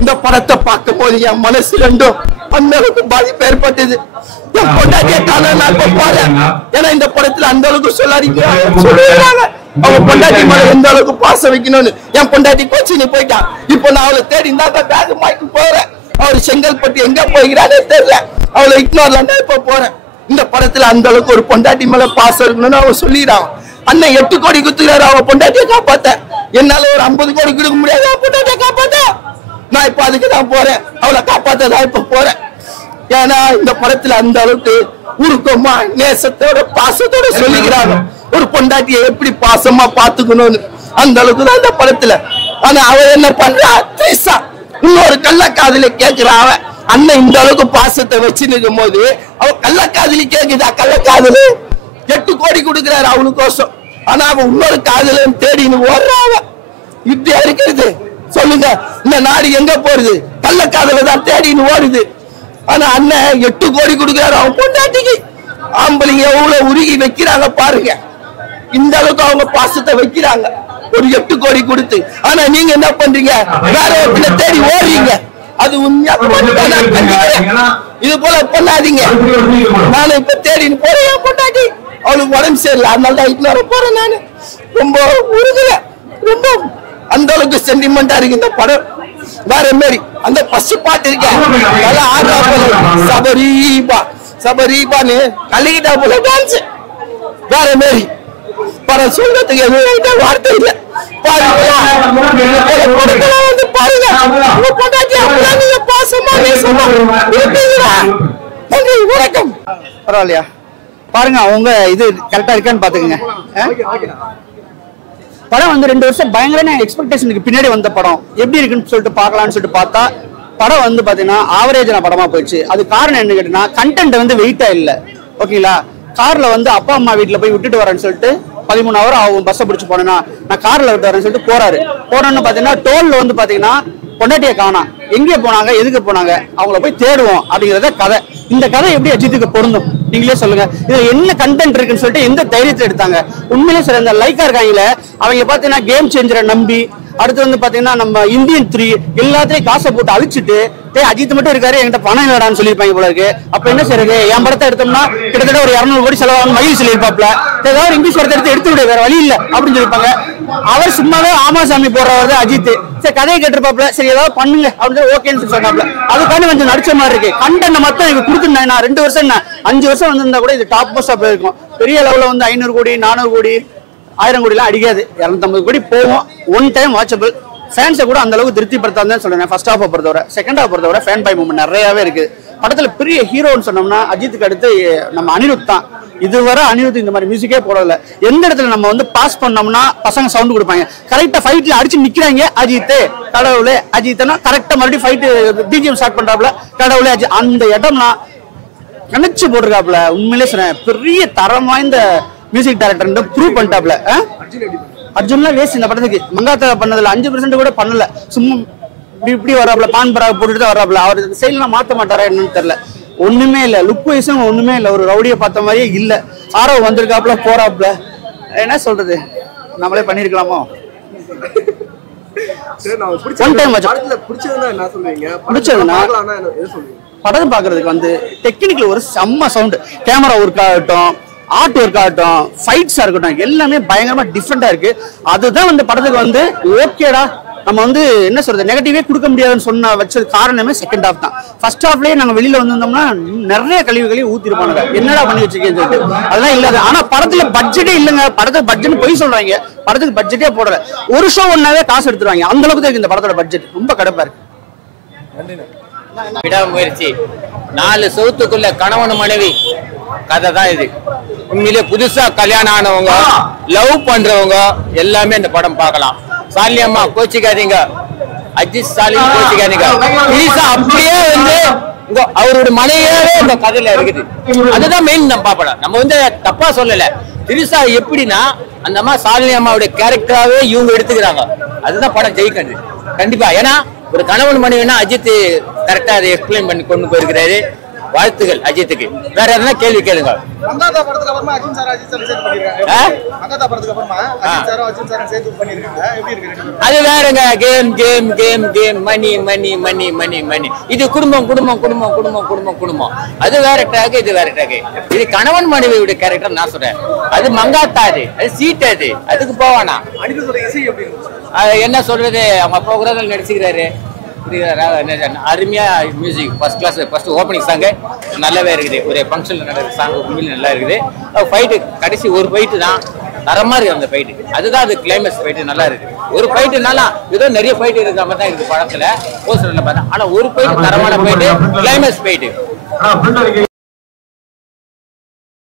இந்த படத்தை பார்க்கும் போது என் மனசு ரெண்டும் அந்த அளவுக்கு பாதிப்பு ஏற்பட்டது. என் பொண்டாட்டிய காண போறேன். ஏன்னா இந்த படத்துல அந்த அளவுக்கு சொல்லுறாங்க அவங்க பொண்டாட்டி மேல எந்த அளவுக்கு பாசம் வைக்கணும்னு. என் பொண்டாட்டி கோச்சினு போயிட்டான். இப்போ நான் அவளை தேடி இருந்தா பேக் மாய்க்கு போறேன். அவரு செங்கல்பட்டு எங்க போய்கிறானே தெரியல. அவளை இக்னோர்ல இப்ப போறேன். இந்த படத்துல அந்த அளவுக்கு ஒரு பொண்டாட்டி மேல பாசம் இருக்கணும்னு அவன் சொல்லிடுறான். அண்ணன் 8 கோடி குத்துக்கிறாரு அவன் பொண்டாட்டியை காப்பாத்த. என்னால ஒரு 50 கோடி கொடுக்க முடியாது அவன் பொண்டாட்டியை காப்பாத்த. நான் இப்ப அதுக்கு தான் போறேன். அவளை காப்பாத்ததான் இப்ப போறேன். ஏன்னா இந்த படத்துல அந்த அளவுக்கு உருக்கமா நேசத்தோட பாசத்தோட சொல்லிக்கிறாங்க ஒரு பொண்டாட்டியை எப்படி பாசமா பாத்துக்கணும்னு. அந்த அளவுக்கு தான் இந்த படத்துல. ஆனா அவ என்ன பண்றா, த்ரிஷா இன்னொரு கள்ளக்காதல கேட்கிறா. அவன் அண்ணன் இந்த அளவுக்கு பாசத்தை வச்சு நிற்கும் போது அவ கள்ளக்காதலி கேக்குதா? கள்ளக்காதலு 8 கோடி கொடுக்கிறாரு அவனுக்கோசம். ஆனா அவன் இன்னொரு காதலன்னு தேடின்னு ஓடுறாவ. இப்படியா இருக்கிறது சொல்லுங்க? இந்த நாடு எங்க போறது? கள்ளக்காதல தான் தேடின்னு ஓடுது. ஆனா அண்ணன் 8 கோடி கொடுக்கிறாரு அவன் பொண்டாட்டிக்கு. ஆம்பளைங்க எவ்வளவு உருகி வைக்கிறாங்க பாருங்க. இந்த அளவுக்கு அவங்க பாசத்தை வைக்கிறாங்க ஒரு 8 கோடி கொடுத்து. ஆனா நீங்க என்ன பண்றீங்க? வேற ஒருத்தனை தேடி ஓடுறீங்க. அது உண்மையா இது போல பண்ணாதீங்க. நானும் இப்ப தேடின்னு போறேன் என் பொண்டாட்டி. அவளுக்கு உடம்பு சரியில்லை, அதனால தான் இட்னு போறேன். நானு ரொம்ப உருகுல, ரொம்ப அந்த அளவுக்கு சென்டிமெண்டா இருக்கு இந்த படம். வேற மாரி அந்த பசு பாட்டு இருக்கேன் நல்லா ஆடுறா போல. சபரீபா சபரீபான்னு கலகிட்டா போல டான்ஸ். வேற மாரி படம் சொல்றதுக்கு எதுவும் வார்த்தை இல்லை. பரவாயில்லையா? பாருங்க அவங்க இது கரெக்டா இருக்கான்னு பாத்துக்கங்க. படம் வந்து 2 வருஷம் பயங்கர எக்ஸ்பெக்டேஷனுக்கு பின்னாடி வந்த படம் எப்படி இருக்குன்னு சொல்லிட்டு பார்க்கலாம்னு சொல்லிட்டு பார்த்தா படம் வந்து பாத்தீங்கன்னா ஆவரேஜான படமா போயிடுச்சு. அது காரணம் என்ன கேட்டீங்கன்னா கண்டென்ட் வந்து வெயிட்டா இல்ல. ஓகேங்களா? கார்ல வந்து அப்பா அம்மா வீட்டுல போய் விட்டுட்டு வரேன்னு சொல்லிட்டு 13 hour ஆகும் பஸ்ஸை பிடிச்சி போனேன்னா நான் கார்ல விட்டு வரேன்னு சொல்லிட்டு போறோன்னு பாத்தீங்கன்னா டோல்ல வந்து பாத்தீங்கன்னா பொண்டாட்டியை காணோம். எங்கே போனாங்க, எதுக்கு போனாங்க, அவங்கள போய் தேடுவோம் அப்படிங்கிறத கதை. இந்த கதை எப்படி அஜித்துக்கு பொருந்தும் நீங்களே சொல்லுங்க. இதுல என்ன கண்டென்ட் இருக்குன்னு சொல்லிட்டு எந்த தைரியத்தை எடுத்தாங்க? உண்மையிலே சொல்ல இந்த லைக்கா இருக்காங்களே அவங்க பாத்தீங்கன்னா கேம் சேஞ்சரை நம்பி அடுத்து வந்து பாத்தீங்கன்னா நம்ம இந்தியன் 3 எல்லாத்தையும் காசை போட்டு அழிச்சிட்டு அஜித் மட்டும் இருக்காரு என்கிட்ட பணம் இல்லடான்னு சொல்லியிருப்பாங்க போல இருக்கு. அப்ப என்ன செய்யறது? என் படத்தை எடுத்தோம்னா கிட்டத்தட்ட ஒரு 200 கோடி செலவாகும் மயில் சொல்லியிருப்பாப்ல. ஏதாவது இங்கிலீஷ் படத்தை எடுத்து விட வேற வழி இல்ல அப்படின்னு சொல்லியிருப்பாங்க. அவர் சும்மாவே ஆமாசாமி போடுறவர் தான் அஜித். சரி கதையை கேட்டிருப்பாப்ல, சரி ஏதாவது பண்ணுங்க அப்படின்னு ஓகேன்னு சொன்னாப்ல. அதுக்காண்டி கொஞ்சம் நடிச்ச மாதிரி இருக்கு. கண்டென்ட் மட்டும் எனக்கு கொடுத்துருந்தேன். 2 வருஷம் என்ன 5 வருஷம் வந்திருந்தா கூட இது டாப் மோஸ்டா போயிருக்கும். பெரிய லெவலில் வந்து 500 கோடி 400 கோடி 1000 கோடி எல்லாம் அடிக்காது. 250 கோடி போவோம். One time watchable. ஃபேன்ஸை கூட அந்த அளவுக்கு திருப்திப்படுத்தான்னு சொல்றேன். ஃபர்ஸ்ட் ஹாஃப் பொறுத்தவரை, செகண்ட் ஹாஃப் பொறுத்தவரை ஃபேன் பை மூமெண்ட் நிறையவே இருக்கு. படத்துல பெரிய ஹீரோன்னு சொன்னோம்னா அஜித்துக்கு அடுத்து நம்ம அனிருத் தான். இதுவரை அனிருத் இந்த மாதிரி மியூசிக்கே போடல. எந்த இடத்துல நம்ம வந்து பாஸ் பண்ணோம்னா பசங்க சவுண்ட் கொடுப்பாங்க. கரெக்டா ஃபைட்ல அடிச்சு நிக்கிறாங்க அஜித் கடவுளே அஜித்னா கரெக்டா மறுபடியும் ஃபைட் பிஜிஎம் ஸ்டார்ட் பண்றாப்ல கடவுளே அஜித். அந்த இடம்லாம் கணச்சு போட்டிருக்காப்ல. உண்மையிலே சொன்னேன் பெரிய தரம் வாய்ந்த மியூசிக் டைரக்டர் ப்ரூவ் பண்ணிட்டாப்ல. அர்ஜுன்லாம் வேஸ்ட் இந்த படத்துக்கு. மங்காத்தா பண்ணதுல 5% கூட பண்ணல. சும்மா இப்படி வராப்ல பான் பராக போட்டுட்டு தான் வராப்ல. அவர் செயலாம் மாற்ற மாட்டாரா என்னன்னு தெரியல. ஒண்ணுமே இல்லை. லுக் வைஸும் ஒண்ணுமே இல்லை. ஒரு ரவுடியை பார்த்த மாதிரியே இல்லை. ஆரவ் வந்திருக்காப்ல போறாப்ல. என்ன சொல்றது, நம்மளே பண்ணிருக்கலாமோ? படம் பாக்குறதுக்கு வந்து டெக்னிக்கல் ஒரு செம்ம சவுண்ட், கேமரா ஒர்க் ஆகட்டும், ஆர்ட் ஒர்க் ஆகட்டும், ஃபைட்ஸா இருக்கட்டும், எல்லாமே பயங்கரமா டிஃப்ரெண்டா இருக்கு. அதுதான் வந்து படத்துக்கு வந்து ஓகேடா நம்ம வந்து என்ன சொல்றது நெகட்டிவே கொடுக்க முடியாதுன்னு சொன்ன வச்சது காரணமே செகண்ட் ஹாஃப் தான். ஃபர்ஸ்ட் ஹாஃப்லயே நாங்க வெளியில வந்திருந்தோம்னா நிறைய கழிவுகளையும் ஊத்திருப்பாங்க. என்னடா பண்ணி வச்சிருக்கேன்னு சொல்லிட்டு அதெல்லாம் இல்லாத. ஆனா படத்துல பட்ஜெட்டே இல்லைங்க. படத்துக்கு பட்ஜெட் போய் சொல்றாங்க. படத்துக்கு பட்ஜெட்டே போடல. ஒரு ஷோ ஒன்னாவே காசு எடுத்துருவாங்க. அந்த அளவுக்கு தான் இந்த படத்தோட பட்ஜெட். ரொம்ப கடுப்பா இருக்கு. விடாமுயற்சி 4 சவுத்துக்குள்ள கணவன் மனைவி கதை தான் இது. உண்மையிலே புதுசா கல்யாணம் ஆனவங்க லவ் பண்றவங்க எல்லாமே இந்த படம் பார்க்கலாம். சாலினி அம்மா கோச்சிக்காதீங்க, அஜித் ஸ்டாலின் கோச்சிக்காதீங்க. அப்படியே வந்து அவரோட மனைவியாவே இந்த கதையில இருக்குது. அதுதான் மெயின் நம்ம பார்ப்போம். நம்ம வந்து தப்பா சொல்லல. திரிசா எப்படின்னா அந்த அம்மா சாலினி அம்மாவுடைய கேரக்டராவே இவங்க எடுத்துக்கிறாங்க. அதுதான் படம் ஜெயிக்கிறது கண்டிப்பா. ஏன்னா ஒரு கணவன் மனைவினா அஜித் கரெக்டா அதை எக்ஸ்பிளைன் பண்ணி கொண்டு போயிருக்கிறாரு. வாழ்த்துகள் அஜித்துக்கு. வேற எதனா கேள்வி கேளுங்க. அது வேறங்க. கேம் கேம் கேம் கேம் மணி மணி மணி மணி மணி. இது குடும்பம் குடும்பம் குடும்பம் குடும்பம் குடும்பம் குடும்பம். அது வேற ட்ராக், இது வேற ட்ராக். இது கணவன் மனைவியுடைய கேரக்டர் நான் சொல்றேன். அது மங்காத்தா, அது சீட், அதுக்கு போவானா. என்ன சொல்றது, அவங்க அப்பா கூட நடிச்சுக்கிறாரு. அருமையா music, first class. First opening song நல்லாவே இருக்குது. ஒரு ஃபங்க்ஷன்ல நடக்கிற சாங் உண்மையில நல்லா இருக்குது. ஃபைட்டு கடைசி ஒரு ஃபைட்டு தான் தரமா இருக்கு. அந்த ஃபைட்டு அதுதான் அது கிளைமேக்ஸ் ஃபைட்டு நல்லா இருக்கு. ஒரு ஃபைட்டுனால ஏதோ நிறைய ஃபைட் இருக்கிற மாதிரி தான் இருக்கு படத்துல போஸ்டர்ல பார்த்தா. ஆனா ஒரு ஃபைட்டு தரமான ஃபைட்டு, கிளைமேக்ஸ் ஃபைட்டு.